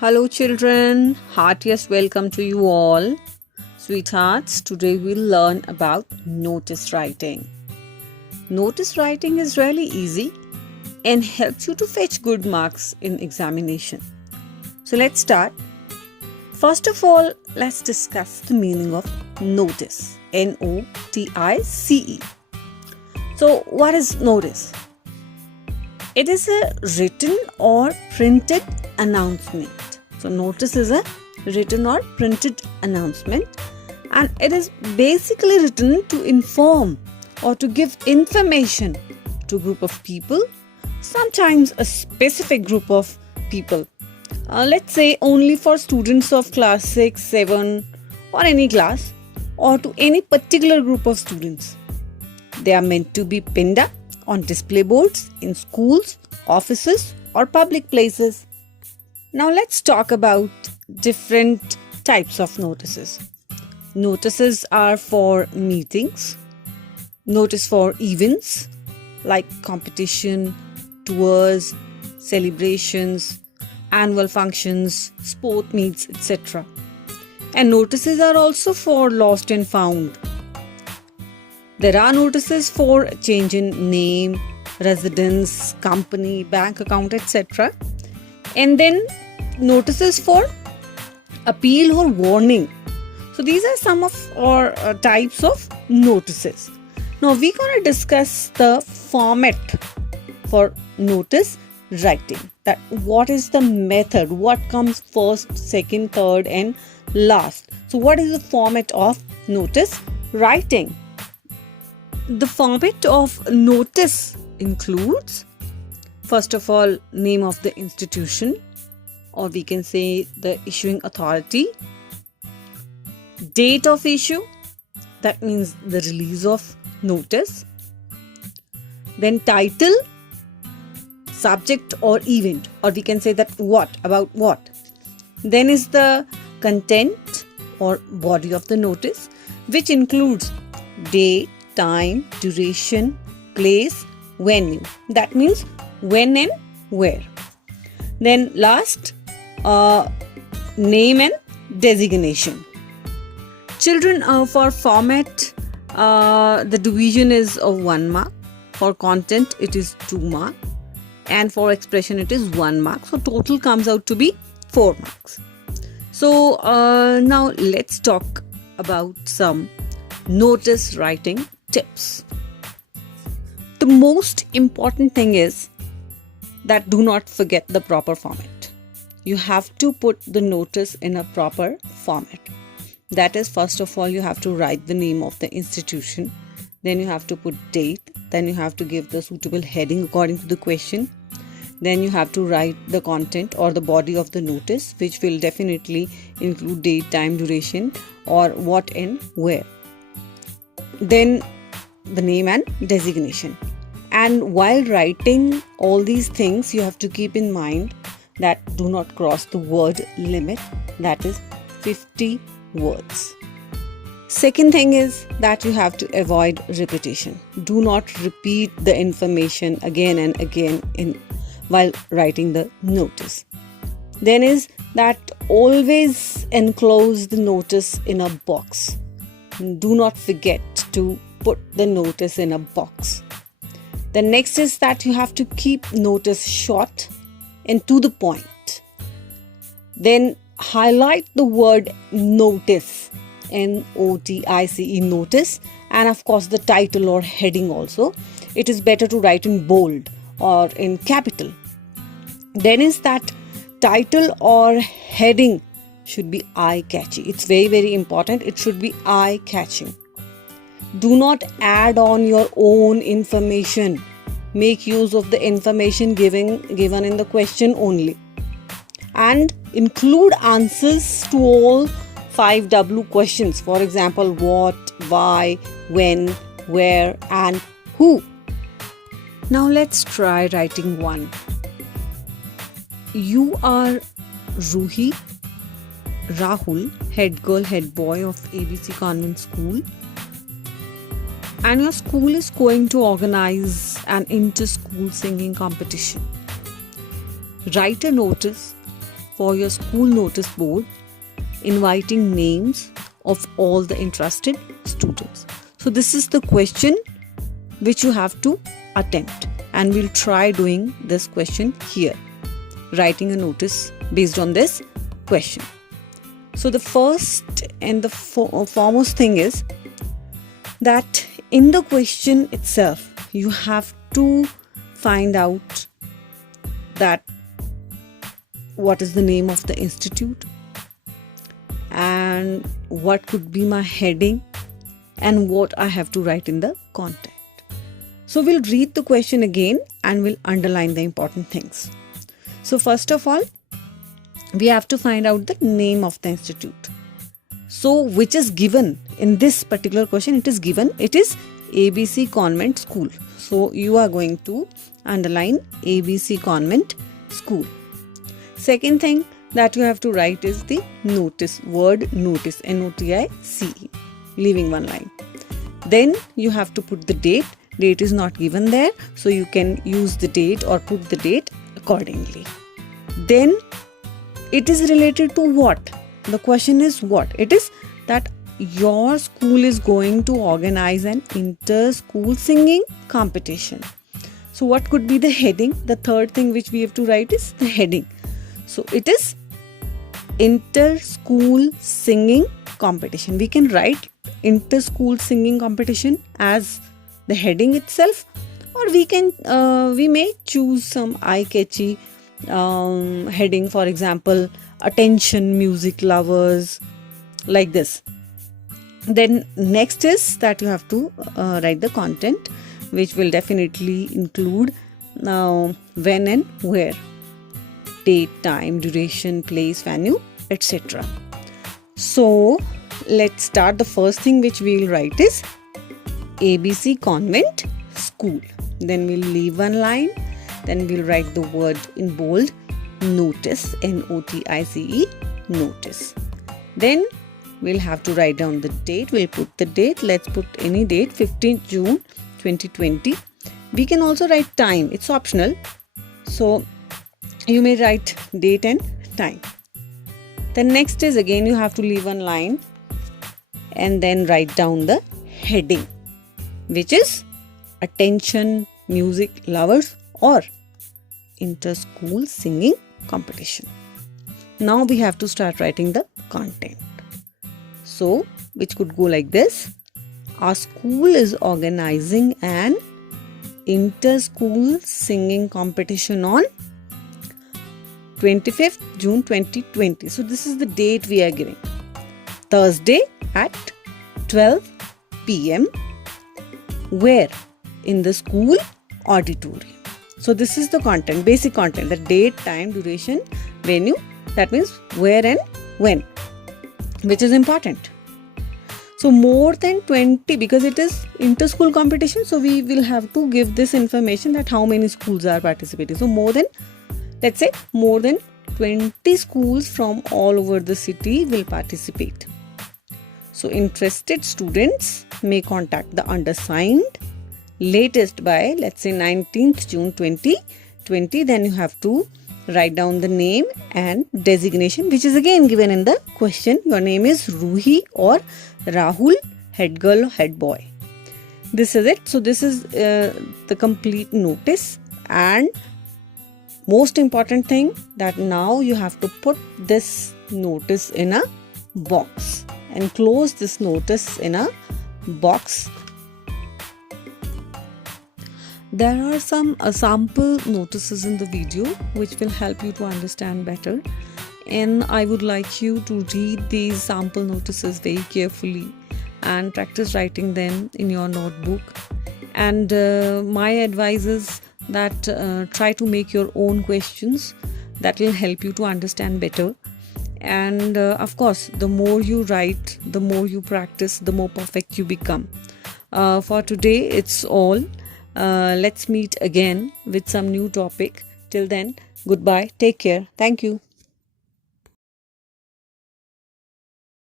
Hello children, heartiest welcome to you all. Sweethearts, today we'll learn about notice writing. Notice writing is really easy and helps you to fetch good marks in examination. So let's start. First of all, let's discuss the meaning of notice. N-O-T-I-C-E. So what is notice? It is a written or printed announcement. So notice is a written or printed announcement, and it is basically written to inform or to give information to a group of people, sometimes a specific group of people. Let's say only for students of class 6, 7 or any class, or to any particular group of students. They are meant to be pinned up on display boards in schools, offices or public places. Now let's talk about different types of notices. Notices are for meetings, notice for events like competition, tours, celebrations, annual functions, sport meets, etc. And notices are also for lost and found. There are notices for change in name, residence, company, bank account, etc. And then notices for appeal or warning. So these are some of our types of notices. Now we're going to discuss the format for notice writing. That what is the method? What comes first, second, third and last? So what is the format of notice writing? The format of notice includes, first of all, name of the institution, or we can say the issuing authority, date of issue, that means the release of notice, then title, subject or event, or we can say that what, about what. Then is the content or body of the notice, which includes date, time, duration, place, venue. That means when and where. Then last, name and designation. Children, for format, the division is of 1 mark. For content, it is 2 mark. And for expression, it is 1 mark. So total comes out to be 4 marks. So now let's talk about some notice writing tips. The most important thing is that do not forget the proper format. You have to put the notice in a proper format. That is, first of all, you have to write the name of the institution. Then you have to put date. Then you have to give the suitable heading according to the question. Then you have to write the content or the body of the notice, which will definitely include date, time, duration, or what and where. Then the name and designation. And while writing all these things, you have to keep in mind that do not cross the word limit, that is 50 words. Second thing is that you have to avoid repetition. Do not repeat the information again and again while writing the notice. Then is that always enclose the notice in a box. Do not forget to put the notice in a box. The next is that you have to keep notice short and to the point. Then highlight the word notice, N-O-T-I-C-E, notice, and of course the title or heading also. It is better to write in bold or in capital. Then is that title or heading should be eye-catchy. It's very, very important. It should be eye-catching. Do not add on your own information. Make use of the information given in the question only. And include answers to all 5 W questions. For example, what, why, when, where, and who. Now let's try writing one. You are Ruhi, Rahul, head girl, head boy of ABC Convent School, and your school is going to organize an inter-school singing competition. Write a notice for your school notice board inviting names of all the interested students. So this is the question which you have to attempt, and we'll try doing this question here, writing a notice based on this question. So the first and the foremost thing is that in the question itself, you have to find out that what is the name of the institute and what could be my heading and what I have to write in the content. So we'll read the question again and we'll underline the important things. So first of all, we have to find out the name of the institute. So which is given in this particular question, it is given, it is ABC Convent School. So you are going to underline ABC Convent School. Second thing that you have to write is the notice, word notice, N-O-T-I-C-E, leaving one line. Then you have to put the date. Date is not given there, so you can use the date or put the date accordingly. Then it is related to what? The question is what? It is that your school is going to organize an inter-school singing competition. So what could be the heading? The third thing which we have to write is the heading. So it is inter-school singing competition. We can write inter-school singing competition as the heading itself, or we may choose some eye-catchy heading, for example, attention music lovers, like this. Then next is that you have to write the content, which will definitely include when and where, date, time, duration, place, venue, etc. So let's start. The first thing which we will write is ABC Convent School. Then we'll leave one line. Then we'll write the word in bold, notice, N-O-T-I-C-E, notice. Then we'll have to write down the date. We'll put the date. Let's put any date, 15th June 2020. We can also write time. It's optional. So you may write date and time. Then next is again you have to leave one line and then write down the heading, which is attention music lovers or inter-school singing competition. Now we have to start writing the content. So which could go like this: our school is organizing an inter-school singing competition on 25th June 2020. So this is the date we are giving. Thursday at 12 p.m. Where? In the school auditorium. So this is the content, basic content, the date, time, duration, venue. That means where and when, which is important. So more than 20, because it is inter-school competition, so we will have to give this information that how many schools are participating. So more than, let's say, more than 20 schools from all over the city will participate. So interested students may contact the undersigned latest by, let's say, 19th June 2020. Then you have to write down the name and designation, which is again given in the question. Your name is Ruhi or Rahul, head girl or head boy. This is it. So this is the complete notice. And most important thing, that now you have to put this notice in a box and close this notice in a box. There are some sample notices in the video which will help you to understand better, and I would like you to read these sample notices very carefully and practice writing them in your notebook. And my advice is that try to make your own questions. That will help you to understand better. And of course, the more you write, the more you practice, the more perfect you become. For today, it's all. Let's meet again with some new topic. Till then, goodbye. Take care. Thank you.